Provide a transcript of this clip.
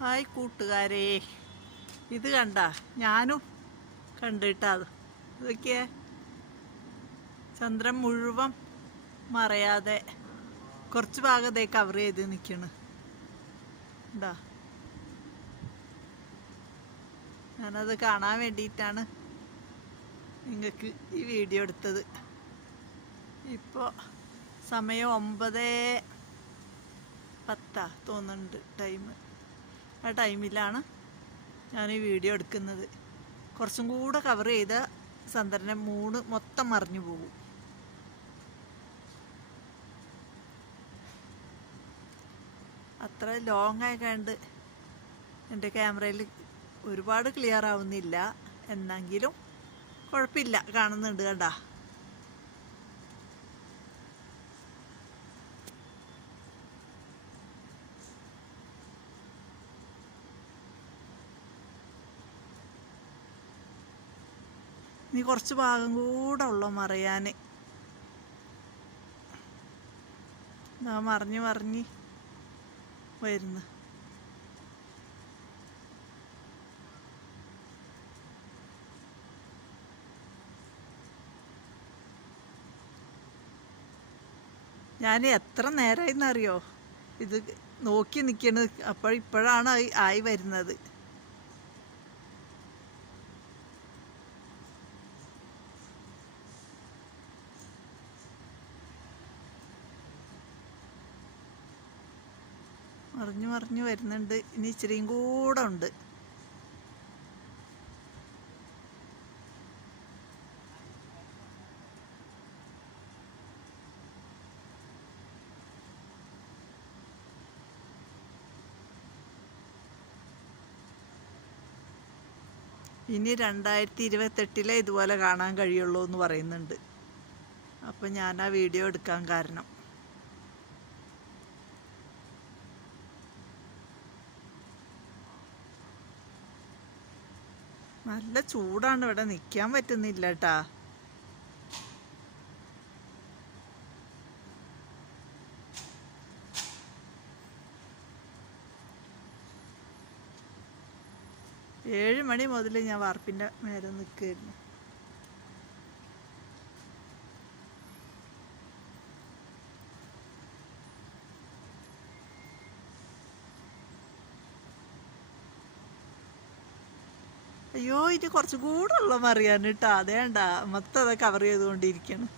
Hi കൂട്ടുകാരെ. ഇത് കണ്ട? ഞാനും കണ്ടിട്ടത് ഇതൊക്കെ ചന്ദ്രൻ മുഴുവൻ മറയാതെ കുറച്ച് ഭാഗത്തേ കവർ ചെയ്ത് നിൽക്കണ് ഉണ്ടാ ഞാനത് കാണാൻ വേണ്ടിയിട്ടാണ് നിങ്ങൾക്ക് ഈ വീഡിയോ എടുത്തത്. ഇപ്പോൾ സമയം ഒമ്പത് പത്താ തോന്നുന്നുണ്ട് ടൈം ആ ടൈമിലാണ് ഞാൻ ഈ വീഡിയോ എടുക്കുന്നത്. കുറച്ചും കൂടെ കവർ ചെയ്ത ചന്ദ്രനെ മൂന്ന് മൊത്തം മറിഞ്ഞു പോകും. അത്ര ലോങ് ആയതുകൊണ്ട് എന്റെ ക്യാമറയിൽ ഒരുപാട് ക്ലിയർ ആവുന്നില്ല. എന്നെങ്കിലും കുഴപ്പമില്ല. കാണുന്നുണ്ട് കണ്ടാ. ഇനി കുറച്ച് ഭാഗം കൂടെ ഉള്ളു മറിയാൻ ഇതാ മറിഞ്ഞ് മറിഞ്ഞ് വരുന്നു. ഞാൻ എത്ര നേരമായിന്നറിയോ ഇത് നോക്കി നിൽക്കണത് ആയി- ആയി വരുന്നത്. മറിഞ്ഞു മറിഞ്ഞു വരുന്നുണ്ട്. ഇനി ഇച്ചിരിയും കൂടെ ഉണ്ട്. ഇനി രണ്ടായിരത്തി ഇരുപത്തെട്ടിലെ ഇതുപോലെ കാണാൻ കഴിയുള്ളൂ എന്ന് പറയുന്നുണ്ട്. അപ്പം ഞാൻ ആ വീഡിയോ എടുക്കാൻ കാരണം. നല്ല ചൂടാണ് ഇവിടെ. നിൽക്കാൻ പറ്റുന്നില്ല കേട്ടാ ഏഴ് മണി മുതൽ ഞാൻ വാർപ്പിന്റെ മേലെ നിൽക്കുമായിരുന്നു അയ്യോ ഇത് കുറച്ചും കൂടെ ഉള്ള മറിയാൻ കേട്ടോ അതേണ്ട മൊത്തം അത് കവർ ചെയ്തുകൊണ്ടിരിക്കണം.